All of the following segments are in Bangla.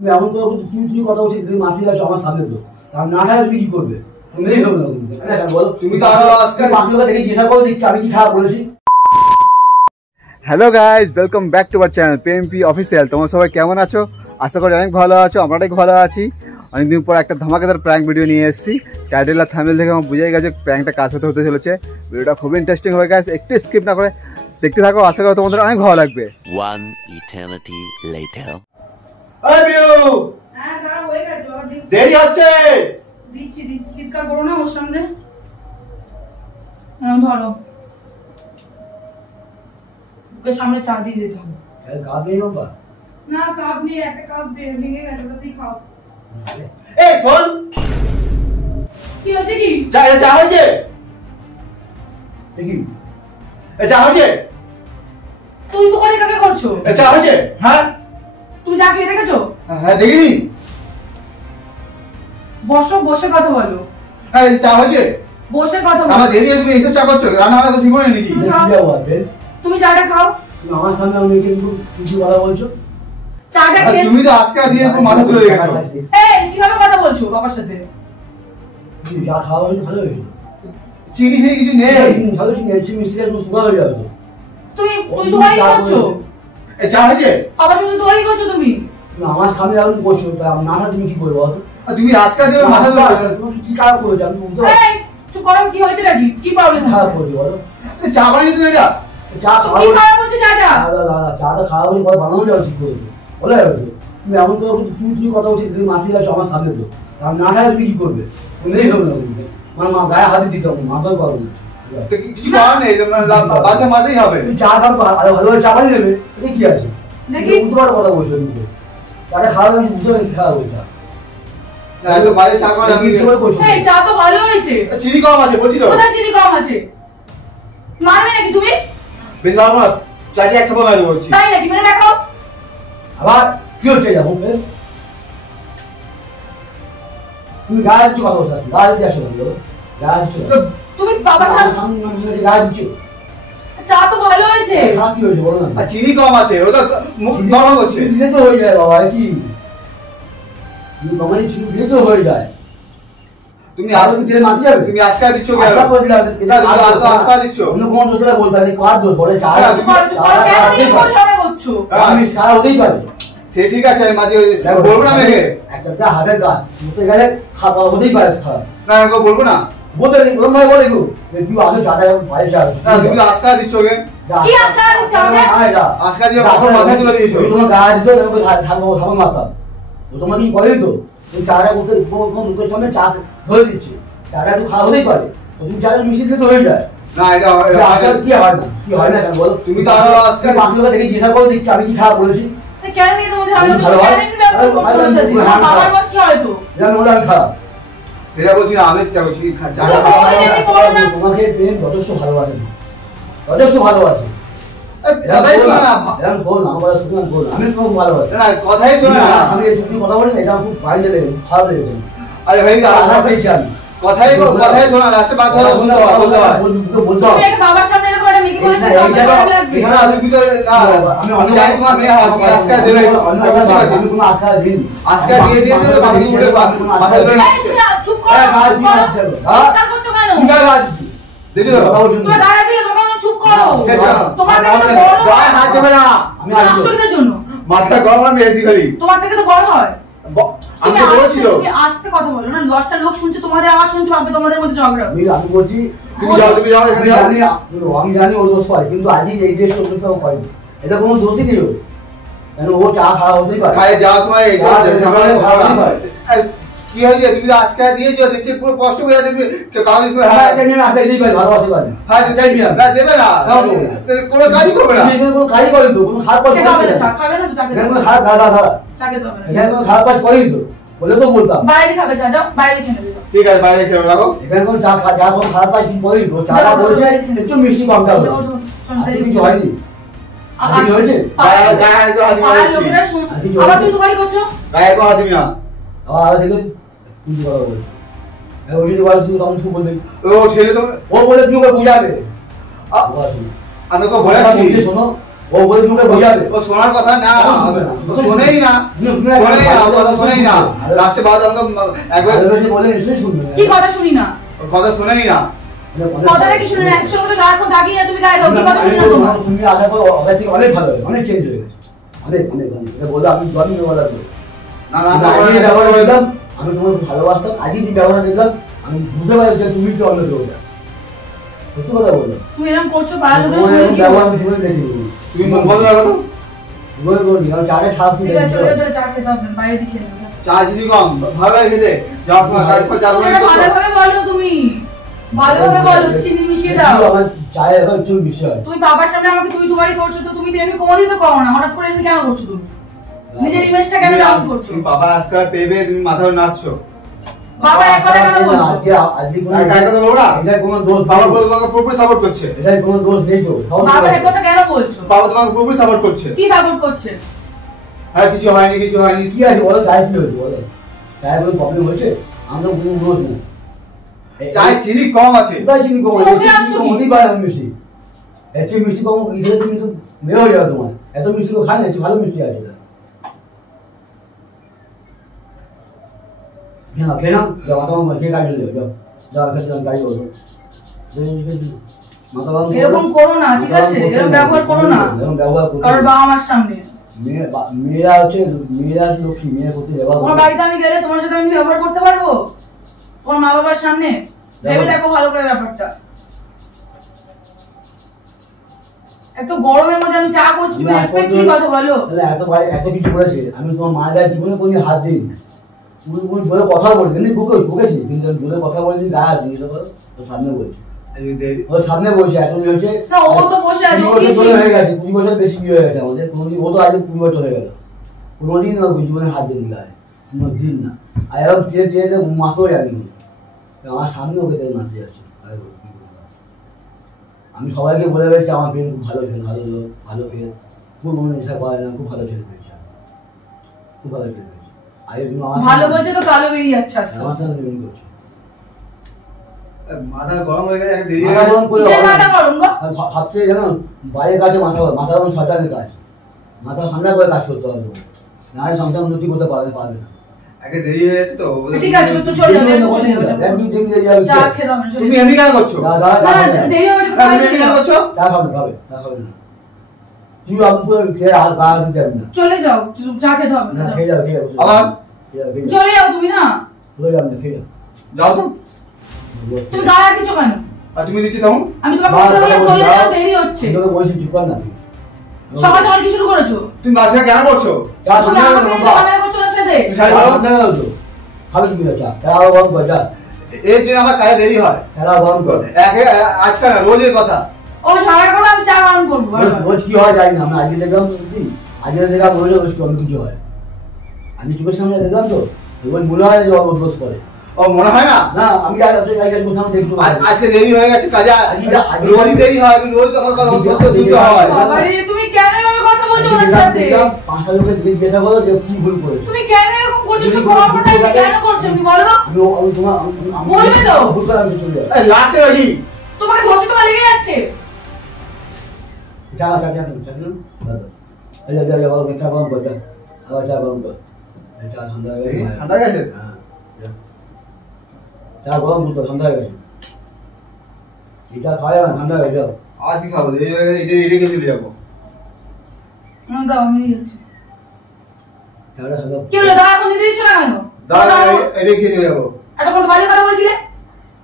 তুমি এমন করে তুই কথা বলছিস, তুমি মাটি যাচ্ছ আমার সামনে, তো আর না খায় তুমি কি করবে? তুমি তো আরো আজকে বাকি লোক দেখে জিজ্ঞাসা করো দেখি আমি কি খারাপ বলেছি। Hello guys, welcome back to our channel PMP official. তোমরা সবাই কেমন আছো? আশা করি অনেক ভালো আছো। আমরা অনেক ভালো আছি। অনেকদিন পর একটা ধামাকাদার প্র্যাঙ্ক ভিডিও নিয়ে এসেছি। টাইটেল আর থাম্বনেল দেখে আমার বুঝেই গেছে প্র্যাঙ্কটা কার সাথে হতে চলেছে। ভিডিওটা খুবই ইন্টারেস্টিং হয়ে গেছে, একটু স্কিপ না করে দেখতে থাকো। আশা করি তোমাদের অনেক ভালো লাগবে। One eternity later. হ্যাঁ দাঁড়া, হয়ে গেছে, দেরি হচ্ছে। দিচ্ছি চিৎকার করো না ওর সামনে। ধরো ওকে সামনে চা দিয়ে দিতে হবে। কাপ নেই বাবা? না কাপ নেই, একটা কাপ ভেঙে গেছে, ওটা দিয়ে খাও। এই শোন, কি হচ্ছে? কি চা হয়েছে? দেখি চা হয়েছে? তুই তো করে কাকে করছো? চা হয়েছে? হ্যাঁ তুমি চা খেয়ে দেখেছো? হ্যাঁ দেখিনি। বসো, বসে কথা বলো। হ্যাঁ চা হয়েছে? বসে কথা বলো। আমার দেরি হয়েছে, তুমি এইসব চা করছো? রান্না বান্না তো শিখো নাকি? তুমি চাটা খাও। তুমি আমার সামনে আমি কিন্তু কিছু কথা বলছো। চাটা খেয়ে তুমি তো আজকে দিয়ে মাথা তুলে রেখেছো। এই কিভাবে কথা বলছো বাবার সাথে? চা খাওয়া হয়েছে, ভালো হয়েছে। চিনি ফিনি কিছু নেই। ভালো চিনি আছে, মিষ্টিটা একটু সুগার হয়ে যাবে তো। তুমি দোয়ারি করছো? এই চা হয়েছে? বাবার সাথে দোয়ারি করছো তুমি? তুমি আমার সামনে এখন বসছো, না তুমি কি করবো বলো? তুমি আজকে দিয়ে মাথা তুলে রেখেছো। তোমাকে কি খারাপ করেছে আমি বুঝতে পারছি। এই চুপ করো, কি হয়েছে নাকি? কি প্রবলেম খারাপ হচ্ছে? করেছে বলো? চা বানিয়ে তুমি এটা চা কি খাওয়া খারাপ হচ্ছে চাটা? চাটা খাওয়া বলে পরে বানানো যাও ঠিক করে বলে যাবে। তুমি এমন করে তুই কথা বলছিস, তুমি মাটি যাচ্ছ আমার সামনে, তো আর না খায় তুমি কি করবে? তুমি নেই হবে না, আমার মা গায়ে হাতে দিতে হবে, মাথায় কথা বলছি। কিছু করার নেই, বাচ্চা মাঝেই হবে। তুমি চা খাও, ভালোভাবে চা বানিয়ে নেবে, এতে কি আছে? দেখি উল্টো পাল্টা কথা বলছো তুমি। চাটা খাওয়া আমি বুঝতে পারি কি খাওয়া হয়েছে। বাইরে চা করা এই চা তো ভালো হয়েছে। চিনি কম আছে বলছি তো। কোথায় চিনি কম আছে? মারবে নাকি তুমি? বেশ ভালো না, চাটি একটা বানাই দেবো বলছি। তাই নাকি? মেরে দেখাও। আবার কি হচ্ছে যাবো? তুমি গায়ে দিচ্ছ কথা বলছো, গায়ে দিতে আসো গায়ে দিচ্ছ। তুমি বাবার সামনে গায়ে দিচ্ছ। চা তো ভালো হয়েছে। কি হয়েছে বলো না? আর চিনি কম আছে, ওটা মুখ গরম হচ্ছে। দিলে তো হয়ে যায় বাবা, কি তুমি কমাই চিনি দিলে তো হয়ে যায়। তুমি আজ তেলে মাটি যাবে? তুমি আজকে দিচ্ছ কেন? আজকে করে দিলাম, না তুমি আজকে দিচ্ছ। অন্য কোন দোষে বলতে পারি, কার দোষ বলে? চা করছো আমি সারা হতেই পারে। সে ঠিক আছে, আমি মাঝে বলবো না মেঘে। একটা হাতের কাজ বলতে গেলে খাওয়া হতেই পারে, খারাপ না আমি বলবো না। বলতে বলে গো তুই আগে চাটা বাইরে চা। না তুমি আজকে দিচ্ছ ওকে। কি আজকে দিচ্ছ আমাকে? আজকে দিয়ে কখন মাথায় তুলে দিয়েছো? তোমার গায়ে দিতে থাকবো মারতাম, ও তোমাকে কি বলেনি তো? তুমি চাটা করতে দুটোর সামনে চা ধরে দিচ্ছে, চাটা একটু খাওয়া হতেই পারে, তুমি চাটা মিশিয়ে দিলে তো হয়ে যায়। না এটা কি হয় না, কি হয় না কেন বলো? তুমি তো আরো আজকে বাকি লোক দেখে জিজ্ঞাসা করো দেখি আমি কি খারাপ বলেছি। কেন নিয়ে তোমাদের আমি ভালো হয়? ব্যবহার করছো না? বাবার বয়সী হয়তো যেমন বলে আমি খারাপ। সেটা বলছি না, আমি বলছি চাটা তোমাকে প্রেম যথেষ্ট ভালোবাসে, যথেষ্ট ভালোবাসে। কথাই শোনে না। এরকম বল না, আমার শুনে বল, আমি তোমাকে ভালোবাসি। না কথাই শোনে না। আমি তুমি কথা বলি না, এটা খুব বাইরে লেগে খারাপ লেগেছে। আরে ভাই আঘাত পেয়েছি আমি। কথাই শোনা না, সে বাধ্য হয়ে বলতে হবে। বলতে হবে। তুমি একটা বাবার সামনে এরকম একটা মিকি করেছো, খারাপ লাগবে। এখানে আমি তো আমি অনেক জানি তোমার মেয়ে তুমি আজকে দেবে। আমি কোনো আশা দিন আজকে দিয়ে দিয়ে দেবে, বাকি উড়ে মাথা ধরে এই তুমি চুপ করো। চিৎকার করছো কেন? দেখি তো কথা বলছি তুমি গায়ে দিলে তোমাকে চুপ করো। কেন? তোমার থেকে তো বড় হয়। গায়ে হাত দেবে না। আমি আসবো। আসলের জন্য মাথা গরম আমি এসি খালি। তোমার থেকে তো বড় হয়। আমি তুমি বলেছি তো। তুমি আস্তে কথা বলো না, 10টা লোক শুনছে, তোমাদের আওয়াজ শুনছে, ভাববে তোমাদের মধ্যে ঝগড়া। আমি বলছি তুমি যাও এখানে যাও। আমি জানি ও দোষ করে, কিন্তু আজই এই দেশ ও করেনি, এটা কোনো দোষই নেই ওর। কেন ও চা খাওয়া হতেই পারে। খায় যাওয়ার সময় এই চা খাওয়া পারে। কি হয়েছে? তুমি আজকে দিয়েছো, দেখছি পুরো কষ্ট হয়ে যাচ্ছে। কাগজ করে হ্যাঁ এটা নিয়ে আশা দিতেই পারি, ভালোবাসতে পারি। হ্যাঁ এটাই নিয়ে না দেবে না, কোনো কাজই করবে না। এখানে কোনো কাজই করেনি তো, কোনো খারাপ কাজ খেতে হবে না, চা করেনি। খাবে না তো তাকে এখানে কোনো খারাপ দাদা চা খেতে হবে না। এখানে কোনো খারাপ কাজ করেনি তো, বলে তো বলতাম। বাইরে খাবে চা, যাও বাইরে খেয়ে নেবে যাও। ঠিক আছে বাইরে খেয়ে রাখো। এখানে কোনো চা কোনো খারাপ কাজ করেনি তো, চাটা বলেছে একটু মিষ্টি কমটা হবে, আর কিছু হয়নি। আর কিছু হয়েছে? গায়ে তো হাত দিবি না। আবার তুই দোকানি করছো? গায়ে তো হাত দিবি না। আবার থেকে তুই কথা বলবি, ওই যদি বলে তুই তখন তুই বলবি, ও ঠেলে তো ও বলে তুই ওকে বুঝাবে। আমি ওকে বলেছি। শোনো ও বলে তোমাকে বোঝাবে। ও শোনার কথা না, শোনেই না, শোনেই না। লাস্টে বাদ আমাকে একবার বলে নিশ্চয়ই শুনবে। কি কথা শুনি না? কথা শোনেই না। কথাটা কি শুনি না? একসঙ্গে তো সারাক্ষণ থাকি না, তুমি গায়ে দাও, কি কথা শুনি না তোমার? তুমি আসার পর ওখান থেকে অনেক ভালো হবে, অনেক চেঞ্জ হয়ে গেছে, অনেক অনেক অনেক। এটা বলো আমি জন্ম বলা করি না না ব্যবহার দেখলাম, আমি তোমার ভালোবাসতাম, আজকে যে ব্যবহার দেখলাম আমি বুঝতে পারি যে তুমি কি অন্য কেউ। সত্যি কথা বলো, তুমি এরকম করছো, পাড়ার লোকের তোমার শুনে এরকম কি ব্যবহার হবে? আমি জীবনে দেখিনি। তুমি মুখ বন্ধ রাখো তো। জীবনে করবি, আমি চাটা খারাপ ঠিক আছে, চলে চলে চা খেতে হবে, বাইরে দিয়ে খেয়ে নেবো। চা চিনি কম, ভালো লাগে খেতে। যাওয়ার সময় কাজ করে চা তুমি করে এটা ভালোভাবে বলো, তুমি ভালোভাবে বলো, চিনি মিশিয়ে দাও। আমার চায়ে এখন একটু বিষয়। তুমি বাবার সামনে আমাকে তুই তুকারি করছো, তো তুমি তো এমনি কোনোদিন তো করো না, হঠাৎ করে এমনি কেন করছো তুমি? নিজের ইমেজটা কেন ডাউন করছো? তুমি বাবা আজকাল পেবে তুমি মাথায় নাচছো। বাবা এক কথা কেন বলছো? আজকে কোনো এক কথা বলবো না, এটা কোনো দোষ বাবা নেই। তোমাকে পুরোপুরি সাপোর্ট করছে। এটা কোনো দোষ নেই তো। বাবা এক কথা কেন বলছো? বাবা তোমাকে পুরোপুরি সাপোর্ট করছে। কি সাপোর্ট করছে? হ্যাঁ কিছু হয়নি, কিছু হয়নি। কি আছে বলো, চায় কি হয়েছে বলো, চায়ের কোনো প্রবলেম হয়েছে? আমরা কোনো দোষ নেই। চায় চিনি কম আছে। কোথায় চিনি কম? তুমি আসছো কি? হতেই পারে আমি মিষ্টি। এর চেয়ে মিষ্টি কম ইধরে তুমি তো মেরে হয়ে যাবে তোমার। এত মিষ্টি তো খায় না, একটু ভালো মিষ্টি আছে এটা। হ্যাঁ খেয়ে নাও, যাও মাথা বাম খেয়ে গাড়ি চলে যাও, যাও খেতে গাড়ি বলো। মাথা বাম এরকম করো না, ঠিক আছে? এরকম ব্যবহার করো না এরকম ব্যবহার করো। কারণ বাবা আমার সামনে। মেয়েরা হচ্ছে লক্ষ্মী, মেয়ের প্রতি ব্যবহার তোমার বাড়িতে আমি গেলে তোমার সাথে আমি ব্যবহার করতে পারবো তোমার মা বাবার সামনে? ভেবে দেখো ভালো করে ব্যাপারটা। এত গরমের মধ্যে আমি চা করছি, তুমি রেসপেক্টলি কথা বলো। এত কিছু করেছে, আমি তোমার মা গায়ে জীবনে কোনদিন হাত দিই। তুমি কোনো জোরে কথা বলছি, এমনি বকেছি, কিন্তু জোরে কথা বলছি গায়ে হাত দিই। তো সামনে বলছি, ও সামনে বলছে এত বিয়ে হয়েছে না, ও তো বসে আছে, ও কি 20 বছর হয়ে গেছে, 20 বছর বেশি বিয়ে হয়ে গেছে আমাদের। কোনোদিন ও তো আজ 20 বছর হয়ে গেল, কোনোদিন জীবনে হাত দিন গায়ে, দিন না। আর এরকম ধীরে ধীরে মাকেও জানি আমার সামনে ওকে তাই নাচতে যাচ্ছে। আমি সবাইকে বলে পেয়েছি আমার পেন খুব ভালো ছেলে, ভালো লোক, ভালো পেন, খুব মনে নেশা করে না, খুব ভালো ছেলে পেয়েছে, খুব ভালো ছেলে পেয়েছে। আগে তুমি আমার ভালো বলছে তো কালো বেরিয়ে যাচ্ছে আস্তে আমার আস্তে। সামনে প্রেম করছো, মাথা গরম হয়ে গেছে, দেরি মাথা গরম করে কিসের মাথা গরম গো? ভাবছে জানো বাইরের কাছে মাথা গরম শয়তানের কাজ, মাথা ঠান্ডা করে কাজ করতে হবে, না হলে সংসার উন্নতি করতে পারবে না। আগে দেরি হয়ে যাচ্ছে তো। ঠিক আছে, তো চলে যাও, চলে যাও। চা খেতে হবে না, চলে তুমি যাও। এমনি কেন করছো? না, দেরি হয়ে গেছে তো তুমি এমনি কেন করছো? চা খাবে না তুই আমাকে গা দিতে যাবি না। চলে যাও, চা খেতে হবে না না, খেয়ে যাও। যাও আবার? চলে যাও তুমি না, চলে যাবি না, খেয়ে যাও। যাও তো। তুমি গায়ে হাত দিচ্ছ কেন? আর তুমি দিচ্ছি তখন? আমি তোমাকে বলতে বললাম চলে যাও, দেরি হচ্ছে। তোকে বলছি চুপ কর না তুই। সকাল সকাল কি শুরু করেছো? তুমি বাসা কেন করছো? চা তুমি ঠান্ডা আমাকে নিয়ে ঝামেলা করছো না সাথে? তুমি শাড়ি পরো। তো খাবি কি চা তারা বন্ধ কর, যা এর জন্য আমার কাজে দেরি হয়। তারা বন্ধ কর। আজকাল না, রোজের কথা। ও সারাক্ষণ আমি চা গরম করবো রোজ কি হয় জানি না, আমি আজকে দেখলাম কি আজকে দেখলাম মনে হচ্ছে অন্য কিছু হয়। আমি চোখের সামনে দেখলাম তো এবার মনে হয় যে অভ্যাস করে। ও মনে হয় না? না আমি সামনে দেখবো আজকে দেরি হয়ে গেছে কাজে, রোজই দেরি হয়। আমি রোজ তোমার কথা শুনতে হয়। বাবারে, তুমি কেন এভাবে কথা বলছো ওনার সাথে? 5টা লোকের জিজ্ঞাসা করো যে কি ভুল করেছে। তুমি কেন এরকম করছো? তুমি গল্পটা কেন করছো তুমি বলো? আমি তোমার বলবে তো? ভুল করে আমি চলে যাবো। এই লাগছে নাকি? তোমাকে ধরছে, তোমার লেগে যাচ্ছে। চা গরম কর, আবার চা গরম কর। চা ঠান্ডা হয়ে গেছে। ঠান্ডা গেছে? হ্যাঁ, চা গরম করতো, ঠান্ডা হয়ে গেছে। এটা খাওয়া যাবে না, ঠান্ডা হয়ে যাও। আজ কি খাবো? এটা খেয়ে চলে যাবো। দাও, আমি নিয়ে যাচ্ছি। চাটা ঠান্ডা কি হলো? দাও, এখন নিতে দিচ্ছ না কেন? দাও। এটা খেয়ে চলে যাবো। এতক্ষণ তো বাজে কথা বলছিলে।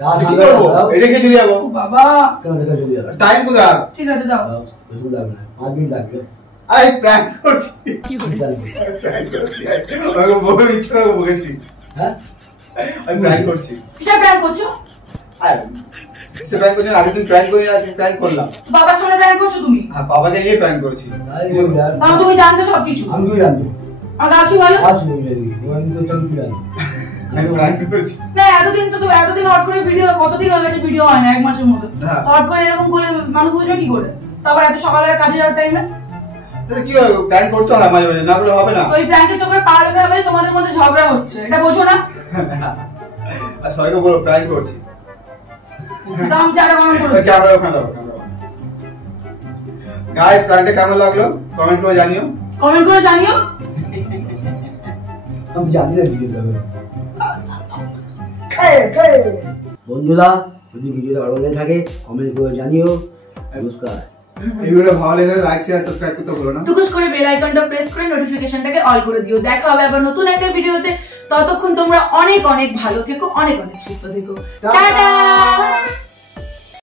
চা কি ঠান্ডা করবো? দাও। এটা খেয়ে চলে যাবো। বাবা, কেন রেখে চলে যাবে? টাইম কোথায়? ঠিক আছে দাও। দাও, বেশি লাগবে না, 5 মিনিট লাগবে। আরে প্র্যাঙ্ক করছি। লাগবে। প্র্যাঙ্ক করছি। আমাকে বলে ইচ্ছা করে বকেছি। হ্যাঁ আমি প্র্যাঙ্ক করছি। কিসের প্ল্যান করছো? আর সে প্র্যাঙ্ক করছি, আগের দিন প্র্যাঙ্ক করে আসি, প্র্যাঙ্ক করলাম। বাবার সামনে প্ল্যান করছো তুমি? হ্যাঁ, বাবাকে নিয়ে প্র্যাঙ্ক করেছি। কারণ তুমি জানতে সবকিছু। আমি কি জানবো? আর গাছি বলো আচ্ছা আমি জানি আমি তো কি জানি। আমি প্র্যাঙ্ক করেছি। না, এতদিন হট করে ভিডিও, কতদিন হয়ে গেছে ভিডিও হয় না, 1 মাসের মতো। হ্যাঁ। হট করে এরকম করলে মানুষ বুঝবে কি করে? তারপর এত সকালবেলা কাজে যাওয়ার টাইমে তাহলে কি হবে? প্র্যাঙ্ক করতে হবে মাঝে মাঝে, না করলে হবে না। ওই প্র্যাঙ্কের চক্করে পা লেগে হবে, তোমাদের মধ্যে ঝগড়া হচ্ছে, এটা বোঝো না? আর সবাইকে বলো প্র্যাঙ্ক করছি। দাম চাটা গরম করো। ক্যামেরা ওখানে দাও, ক্যামেরা। গাইস প্র্যাঙ্কটা কেমন লাগলো কমেন্ট করে জানিও। কমেন্ট করে জানিও। আমি জানি না ভিডিও যাবে বন্ধুরা, যদি ভিডিওটা ভালো লেগে থাকে কমেন্ট করে জানিও। নমস্কার। এই ভিডিও ভালো লাগলে লাইক শেয়ার সাবস্ক্রাইব করতে ভুলো না। টুকুস করে বেল আইকনটা প্রেস করে নোটিফিকেশনটাকে অল করে দিও। দেখা হবে আবার নতুন একটা ভিডিওতে। ততক্ষণ তোমরা অনেক অনেক ভালো থেকো, অনেক অনেক সুস্থ থেকো। টাটা।